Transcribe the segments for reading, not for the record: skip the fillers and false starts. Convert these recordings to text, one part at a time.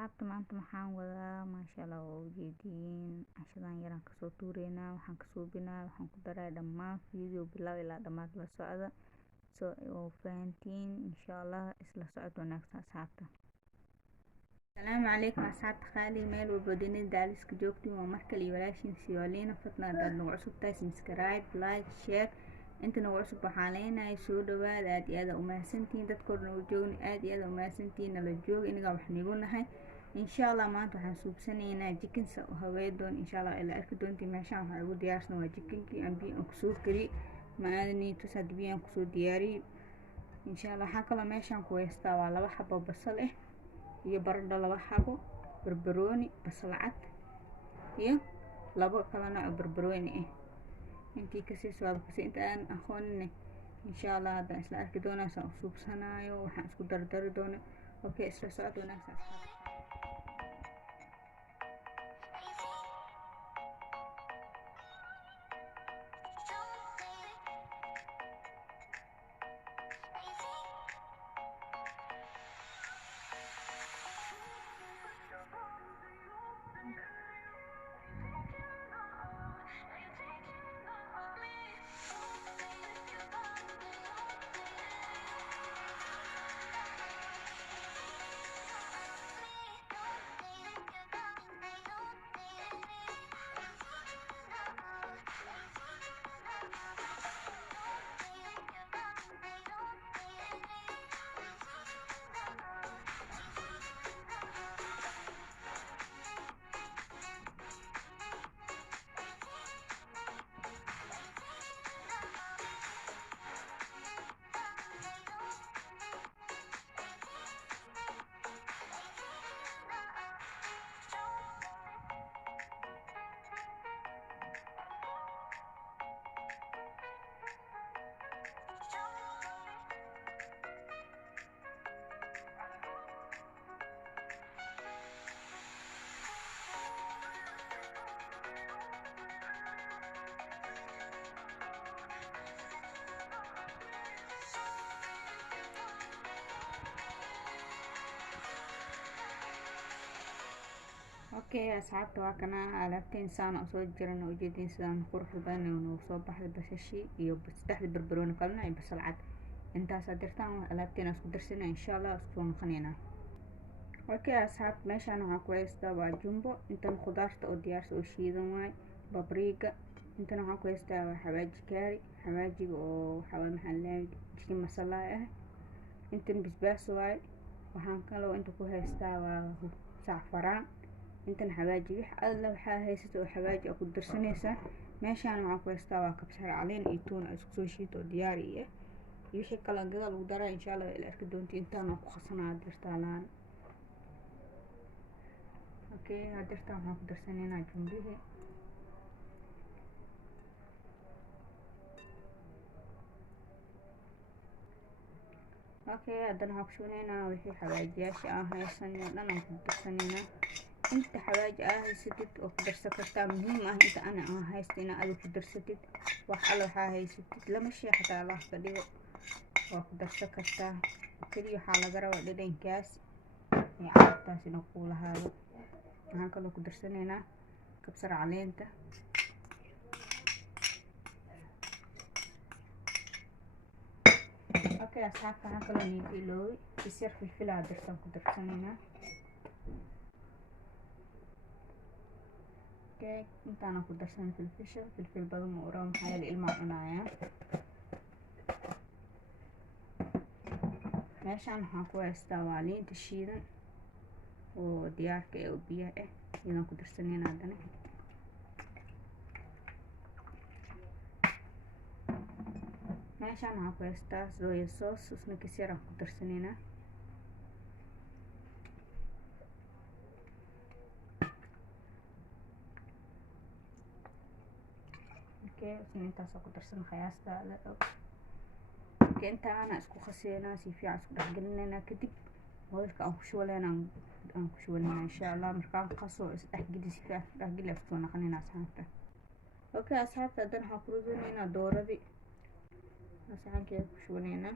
asxaabta maanta waxaan wadaa maasha Allah waa ujeediin cashadan yaraan kasoo tuureynaa waxaan kasoo binaa waxaan ku daraa dhammaan video bilow ilaa dhamaad la socda soo oo fahantiin insha Allah isla socod wanaagsan asxaabta. السلام عليكم أصحاب خالي ميل وبدين دالس كجوكتي ومركل يولاشين سيولينا فتنا داد نوعصب تايس مسكرايب لايك شير انت نوعصب بحالينا يسود واد آدي آدا وماسنتين دادكور نوجون آدي آدا وماسنتين نلجوغ إنغا وحنيقون هاي إن شاء الله ما انتو حنسوب سنينا جيكن هوايدون إن شاء الله إلا أركدون تي ماشان وحاقو ديارسنا وجيكن كي أنبي أنكسور كري ما آدني تساد بي أنكسور دياري إن شاء الله حاكلا ماشان كويستا وعلا وحبا بصل iyo baradho laba xabo barbarooni basal cad iyo labo kala nooc barbarooni intii ka sii soo baxay inta aan aqoonin insha Allah hada isla arki doonaa soo suubsanayo waxaan isku dardari doonaa okay isla socod wanaagsan. اوكي asxaabta waa kana alaabteen saan oo soo jirana ujeedin sidaan qurux badan oo soo baxay basasha iyo saddexda barbarooni kalena ay basal cad intaas adirtaan alaabteen isku darsanaa insha Allah isku noqonayna. اوكي asxaabta meeshaan waxaan ku haystaa waa jumbo intan khudaarta oo diyaar soo shiidan waay babriga intan waxaan ku haystaa waa xawaaji kaari xawaajiga oo xawaa maxallaan chicken masala intan basbaas waay waxaan kaloo inta ku haystaa waa safaraan intan xawaaji wax alla waxa haysto xawaaji ku darsanaysa meeshaan waxaan ku haystaa waa kabsar caleen iyo toon isku soo shiito diyaar iyo wixii kala gadaal ugu daraa insha Allah ila arki doonto intaan ku khasnaa dirtaalaan. okay hadirtaan waxaan ku darsanaynaa jumbihi okay haddana waxaan ku shubaynaa wixii xawaajiyaasha aan haysanay dhan aan ku darsanaynaa inta xawaaji haysatid oo ku darsan kartaa muhiim ah inta ana aan haystina aad ku darsatid wax alla waxa haysatid lama shay xataa Allah ka dhigo waa ku darsan kartaa kaliya waxa laga rabaa dhadhankaas iyo carabtaas inuu ku lahaado waxaan kaloo ku darsanaynaa kabsar caleenta okay asxaabta waxaan kaloo niilooy isir filfil dirsan ku darsanaynaa okay intaan ku darsan filfil badan oo raaw maxay ilma cunayaan meeshaan waxaan ku haystaa waa liinta shiidan oo diyaarka ee biyaha inaan ku darsanaynaa hadana meeshaan waxaan ku haystaa soya sauce isna kasir ku darsanaynaa okay intaas ku darsan qiyaasta la og inta ana isku khaseenaa si fiican isku dhaxgelinayna kadib weelka aan ku shubaynaa insha Allah markaan qaso is dhaxgeli si fiican dhaxgeli soo noqonayna asxaabta. okay asxaabta haddana waxaan ku rudunaynaa dooradii saxankeeda ku shubaynaa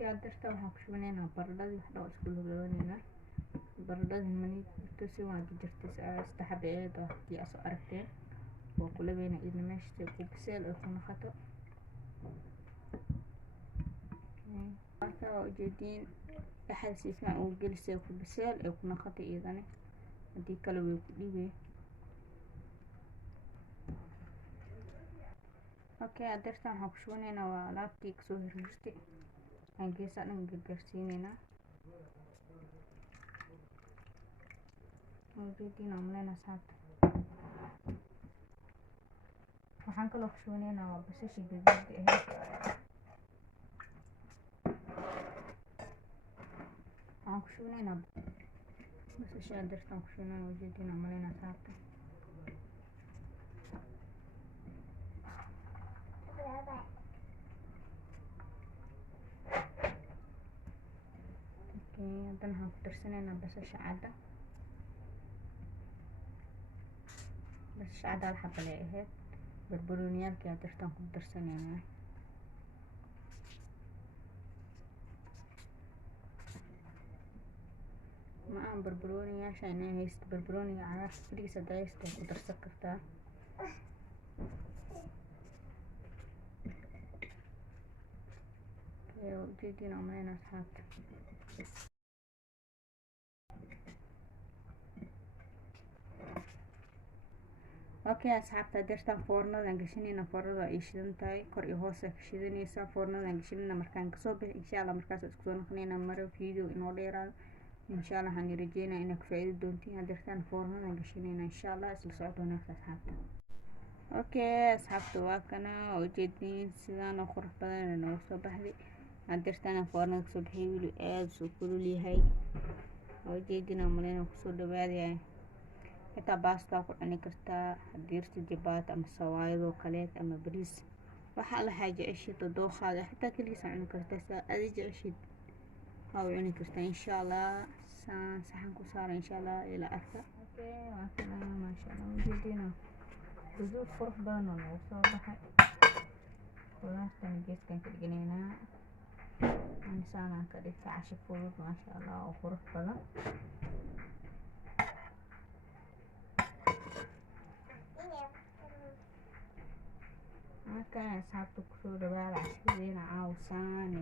اوكي درتا waxaan ku shubaneynaa baradhadii wax dhan isku luglaneynaa baradhadii mani tusi waan jirtay saddex xabeed oo hadii aad soo aragteen oo ku labeena idin meeshii ku biseel oo ku noqoto marka oo jeedin dhaxal si fiican oo gelisay ku biseel ee ku noqoto idin hadii kale way ku dhibay اوكي درتا waxaan ku shubaneynaa waa alaabtii ka soo hirgistay aan geesaha dhan gargarsiineynaa وجدينا عملنا ساعات waxaan kaloo ku shubaneynaa waa basasha gaduudka ahayd waxaan ku shubaneynaa basasha dartaan ku shubaneynaa wajadiina عملنا ساعات haddana waxaan ku darsaneynaa basasha cadda basasha cadda hal xabba lee ahayd barbarooniyaalkii dartaan ku darsaneynaa ma aan barbarooniyaasha inay haysto barbarooniga cagaar kaligiis haddaa haysto ku darsan kartaa ujeediina عملنا ساعات اوكي asxaabta dirtaan foornadan gashanayna foornada ay shidan tahay kor iyo hoos ka shidanaysa foornadan gashanayna markaan ka soo bixi insha Allah markaas isku soo noqonayna maro video inoo dheeraado insha Allah waxaan rajeynayaa inaad ka faa'iido doontiin dirtaan foornadan gashanayna insha Allah isla socdo wanaagsan asxaabta اوكي asxaabta waa kana ujeedin sidaan oo qurux badan inoo soo baxday dirtaan foornada ka soo bixi wili aad soo kulul yahay ujeedina malena ku soo dhawaadaya inta basta ku cuni kartaa hadirta jibaat ama sawaayado kale ama bariis waxa la xaaje cishito dooqaada xitaa kaliis cuni kartaa saa aad jeceshid oo cuni kartaa insha Allah saxan ku saar insha Allah ila arka okay waa kana ma sha Allah ujeedina guduud qurux badan oo soo baxay walaastan geeskan ka dhiganeynaa insaan ka dhigta casho fudud ma sha Allah oo qurux badan markaan asxaabta ku soo dhawaada cashadeena caawsaan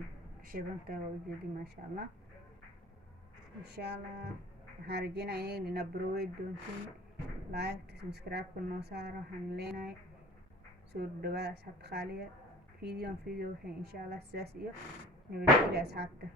shidanta ujeedi ma sha Allah insha Allah waxaan rajeynayaa inaad baroway doontiin like subscribe noo saaro waxaan leenahay soo dhawaada asxaabta qaaliga video waxay insha Allah sidaas iyo nabadgelyo asxaabta